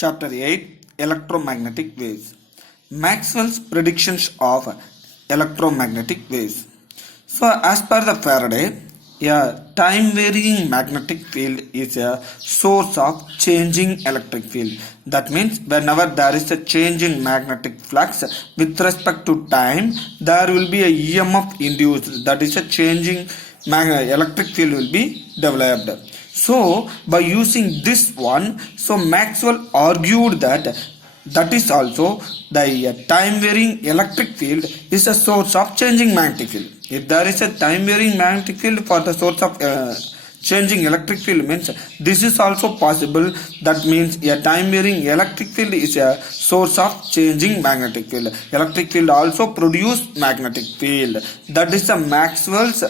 Chapter 8 Electromagnetic Waves. Maxwell's predictions of electromagnetic waves. So, as per the Faraday, a time varying magnetic field is a source of changing electric field. That means, whenever there is a change in magnetic flux with respect to time, there will be a EMF induced, that is a changing electric field will be developed. So, by using this one, so Maxwell argued that is also the time varying electric field is a source of changing magnetic field. If there is a time varying magnetic field for the source of changing electric field, means this is also possible. That means a time varying electric field is a source of changing magnetic field. Electric field also produce magnetic field. That is the Maxwell's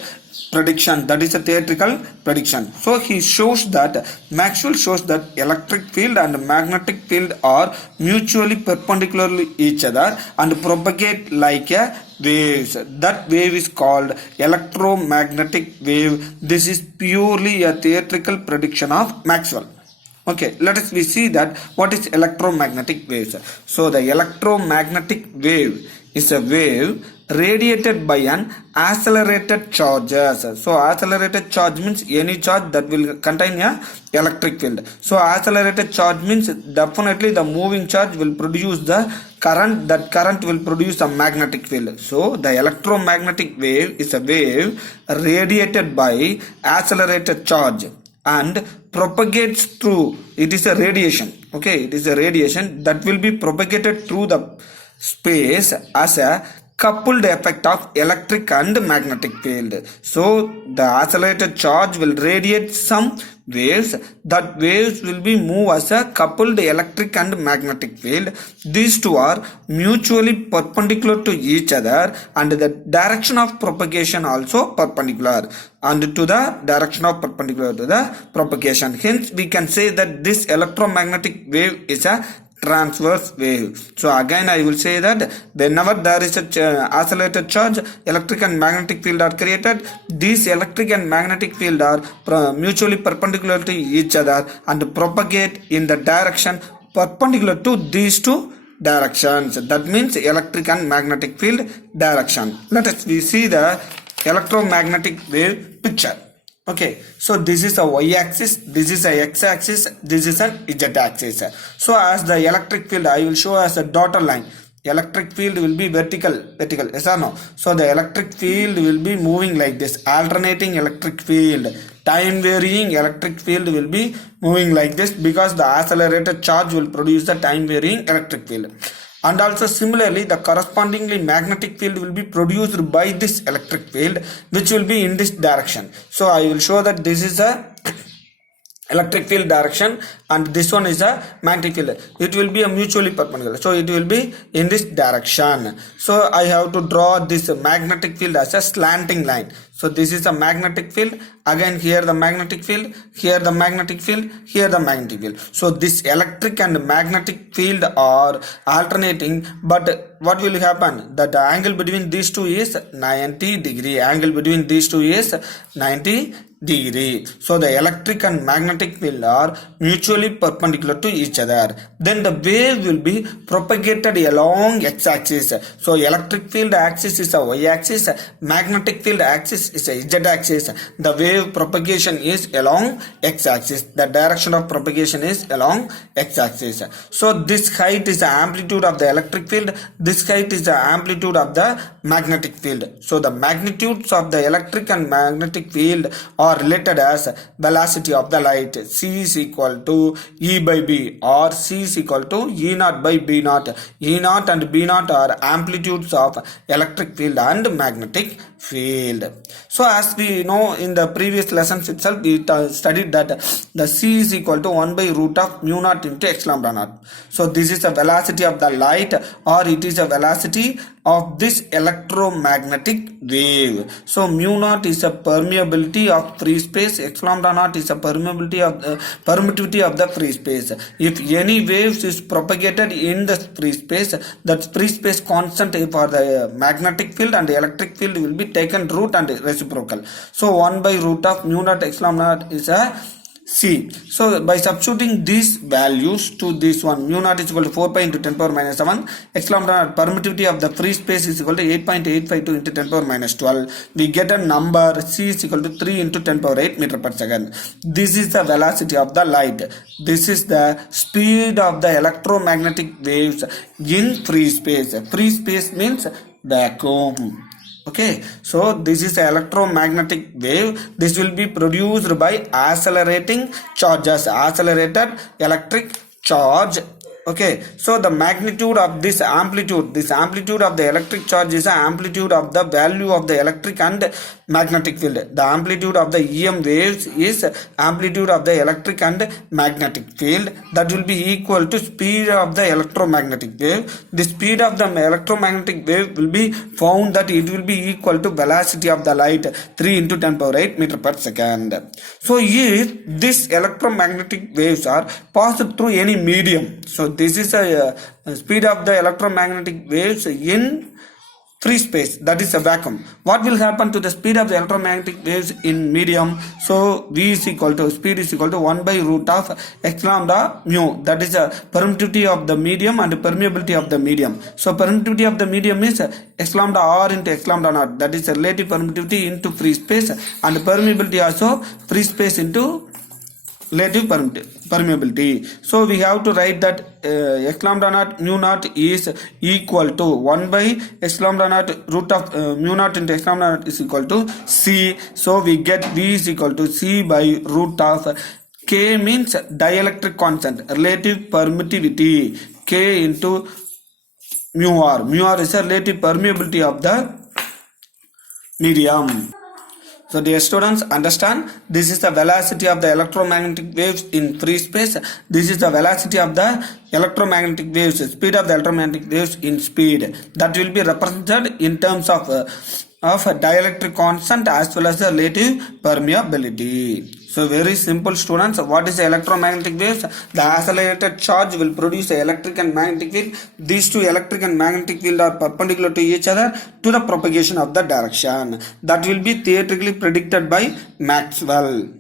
prediction, that is a theoretical prediction. So he shows that Maxwell shows that electric field and magnetic field are mutually perpendicular to each other and propagate like a waves. That wave is called electromagnetic wave. This is purely a theoretical prediction of Maxwell. Okay, let us see that what is electromagnetic waves. So the electromagnetic wave is a wave radiated by an accelerated charges. So accelerated charge means any charge that will contain a electric field. So accelerated charge means definitely the moving charge will produce the current, that current will produce a magnetic field. So the electromagnetic wave is a wave radiated by accelerated charge and propagates through, it is a radiation, okay, it is a radiation that will be propagated through the space as a coupled effect of electric and magnetic field. So the accelerated charge will radiate some waves. That waves will be move as a coupled electric and magnetic field. These two are mutually perpendicular to each other and the direction of propagation also perpendicular and to the direction of perpendicular to the propagation. Hence we can say that this electromagnetic wave is a transverse wave. So again I will say that whenever there is a accelerated charge, electric and magnetic field are created. These electric and magnetic field are mutually perpendicular to each other and propagate in the direction perpendicular to these two directions. That means electric and magnetic field direction. Let us see the electromagnetic wave picture. Okay, so this is a y-axis, this is a x-axis, this is an z-axis. So as the electric field, I will show as a dotted line. Electric field will be vertical, yes or no? So the electric field will be moving like this, alternating electric field. Time varying electric field will be moving like this because the accelerated charge will produce the time varying electric field. And also similarly the correspondingly magnetic field will be produced by this electric field which will be in this direction. So I will show that this is a electric field direction and this one is a magnetic field. It will be a mutually perpendicular. So it will be in this direction. So I have to draw this magnetic field as a slanting line. So this is a magnetic field. Again here the magnetic field, here the magnetic field, here the magnetic field. So this electric and magnetic field are alternating, but what will happen? That the angle between these two is 90 degree. Angle between these two is 90 degree. So the electric and magnetic field are mutually perpendicular to each other. Then the wave will be propagated along x-axis. So electric field axis is a y-axis, magnetic field axis is a z-axis. The wave propagation is along x-axis. The direction of propagation is along x-axis. So this height is the amplitude of the electric field. This height is the amplitude of the magnetic field. So the magnitudes of the electric and magnetic field are related as velocity of the light. C is equal to E by B or C is equal to E naught by B naught. E naught and B naught are amplitudes of electric field and magnetic field. So as we know in the previous lessons itself we studied that the C is equal to 1 by root of mu naught into x lambda naught. So this is the velocity of the light or it is a velocity of this electromagnetic wave. So mu naught is a permeability of free space, x lambda naught is a permeability of permittivity of the free space. If any waves is propagated in the free space, that free space constant for the magnetic field and the electric field will be taken root and reciprocal. So 1 by root of mu naught x lambda naught is a C. So by substituting these values to this one, mu naught is equal to 4 pi into 10 power minus 7, epsilon naught permittivity of the free space is equal to 8.852 into 10 power minus 12. We get a number C is equal to 3 into 10 power 8 meter per second. This is the velocity of the light. This is the speed of the electromagnetic waves in free space. Free space means vacuum. Okay, so this is the electromagnetic wave. This will be produced by accelerating charges, accelerated electric charge. Okay, so the magnitude of this amplitude of the electric charge is the amplitude of the value of the electric and magnetic field. The amplitude of the EM waves is amplitude of the electric and magnetic field. That will be equal to speed of the electromagnetic wave. The speed of the electromagnetic wave will be found that it will be equal to velocity of the light 3 into 10 power 8 meter per second. So if these electromagnetic waves are passed through any medium, so this is a speed of the electromagnetic waves in free space, that is a vacuum. What will happen to the speed of the electromagnetic waves in medium? So V is equal to, speed is equal to 1 by root of x lambda mu, that is a permittivity of the medium and permeability of the medium. So permittivity of the medium is x lambda r into x lambda naught, that is a relative permittivity into free space, and permeability also free space into relative permeability. So we have to write that x lambda naught mu naught is equal to 1 by x lambda naught root of mu naught into x lambda naught is equal to C. So we get V is equal to C by root of K means dielectric constant, relative permittivity, K into mu r. Mu r is a relative permeability of the medium. So dear students, understand, this is the velocity of the electromagnetic waves in free space. This is the velocity of the electromagnetic waves, speed of the electromagnetic waves in speed. That will be represented in terms of dielectric constant as well as the relative permeability. So very simple students, what is the electromagnetic waves? The accelerated charge will produce the electric and magnetic field. These two electric and magnetic field are perpendicular to each other to the propagation of the direction. That will be theoretically predicted by Maxwell.